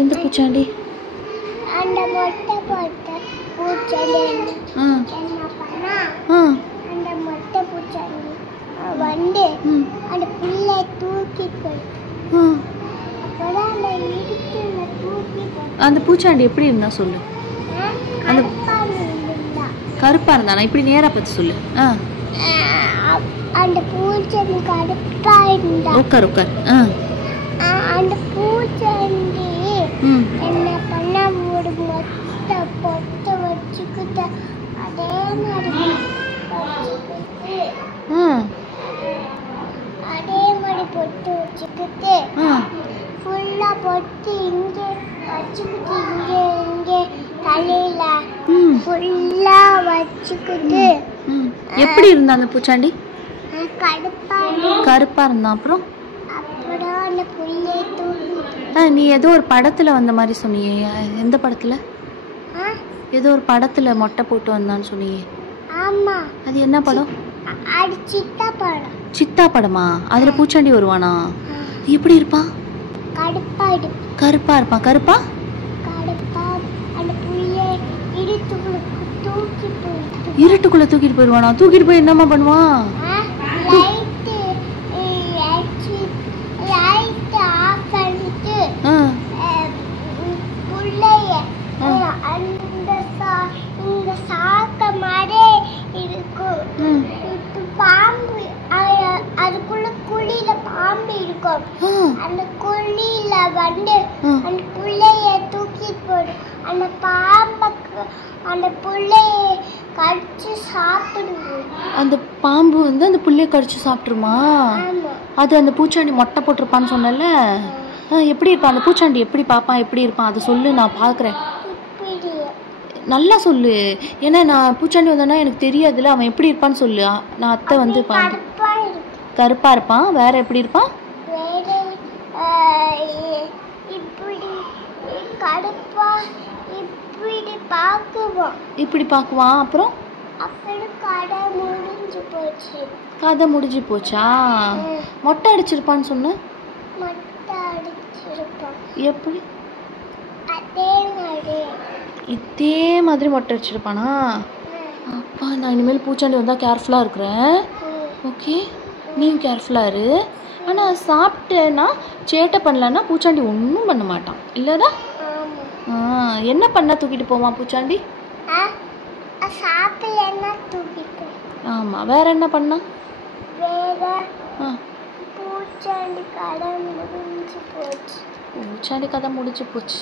எந்த பூச்சாண்டி? அந்த மொட்டை போட்ட பூச்சாண்டி என்ன பண்ணா, அந்த மொட்டை பூச்சாண்டி வந்து அந்த புல்லை தூக்கி போயிட்டு அப்பதான் அந்த இடுப்புல தூக்கி போட்டு. அந்த பூச்சாண்டி எப்படி இருந்தா சொல்லு. அந்த கருப்பா இருந்தானா? இப்படி நேரா பார்த்து சொல்லு. அந்த பூச்சாண்டி கருப்பா இருந்தா. உட்கார் உட்கார். அந்த பூச்சாண்டி என்ன பண்ண, ஒரு மொட்டை பொட்டை வச்சுக்கிட்டு அதே மாதிரி வச்சுக்கிட்டு அதே மாதிரி பொட்டு வச்சுக்கிட்டு ஃபுல்லா பொட்டு இங்கே வச்சுக்கிட்டு இங்கே தலையில ஃபுல்லா வச்சுக்கிட்டு. எப்படி இருந்தா அந்த பூச்சாண்டி? கருப்பா இருந்தா. அப்புறம் அந்த புல்லை தூக்கி. நீ ஏதோ ஒரு படத்துல வந்த மாதிரி சொன்னியே, எந்த படத்துல? ஏதோ ஒரு படத்துல மொட்டை போட்டு வந்தான்னு சொன்னியே. ஆமா, அது என்ன படம்? அது சித்தா படம். சித்தா படமா? அதுல பூச்சாண்டி வருவானா? எப்படி இருப்பான்? கருப்பா இருப்பான். கருப்பா அந்த புல்லை இருட்டுக்குள்ள தூக்கிட்டு போயிடுவானா? தூக்கிட்டு போய் என்னமா பண்ணுவான்? பாம்பு அதுக்குள்ள குழியில பாம்பு இருக்கும். அந்த குழியில வந்து அந்த புள்ளைய தூக்கிட்டு போடும். அந்த பாம்புக்கு அந்த புள்ளைய கடிச்சு சாப்பிடுவோம். அந்த பாம்பு வந்து அந்த புள்ளைய கடிச்சு சாப்பிட்டுருமா? அது அந்த பூச்சாண்டி மொட்டை போட்டிருப்பான்னு சொன்னல, எப்படி இருப்பான் அந்த பூச்சாண்டி? எப்படி பார்ப்பான், எப்படி இருப்பான் அதை சொல்லு, நான் பார்க்குறேன். நல்லா சொல்லு, ஏன்னா நான் பூச்சாண்டி வந்தானா எனக்கு தெரியாதுல்ல, அவன் எப்படி இருப்பான்னு சொல்லு. நான் அத்தை வந்து கருப்பா இருப்பான். வேற எப்படி இருப்பான்? இப்படி பார்க்குவான். அப்புறம் கதை முடிஞ்சு போச்சா? மொட்டை அடிச்சிருப்பான்னு சொன்ன. எப்படி? இதே மாதிரி மொட்டை அடிச்சிருப்பானா? அப்பா, நான் இனிமேல் பூச்சாண்டி வந்தால் கேர்ஃபுல்லாக இருக்கிறேன். ஓகே, நீயும் கேர்ஃபுல்லாக இரு. ஆனால் சாப்பிட்டேன்னா சேட்டை பண்ணலன்னா பூச்சாண்டி ஒன்றும் பண்ண மாட்டான் இல்லைடா? என்ன பண்ணால் தூக்கிட்டு போவான் பூச்சாண்டி? ஆமாம், வேற என்ன பண்ணா? பூச்சாண்டி கதை முடிஞ்சு போச்சு.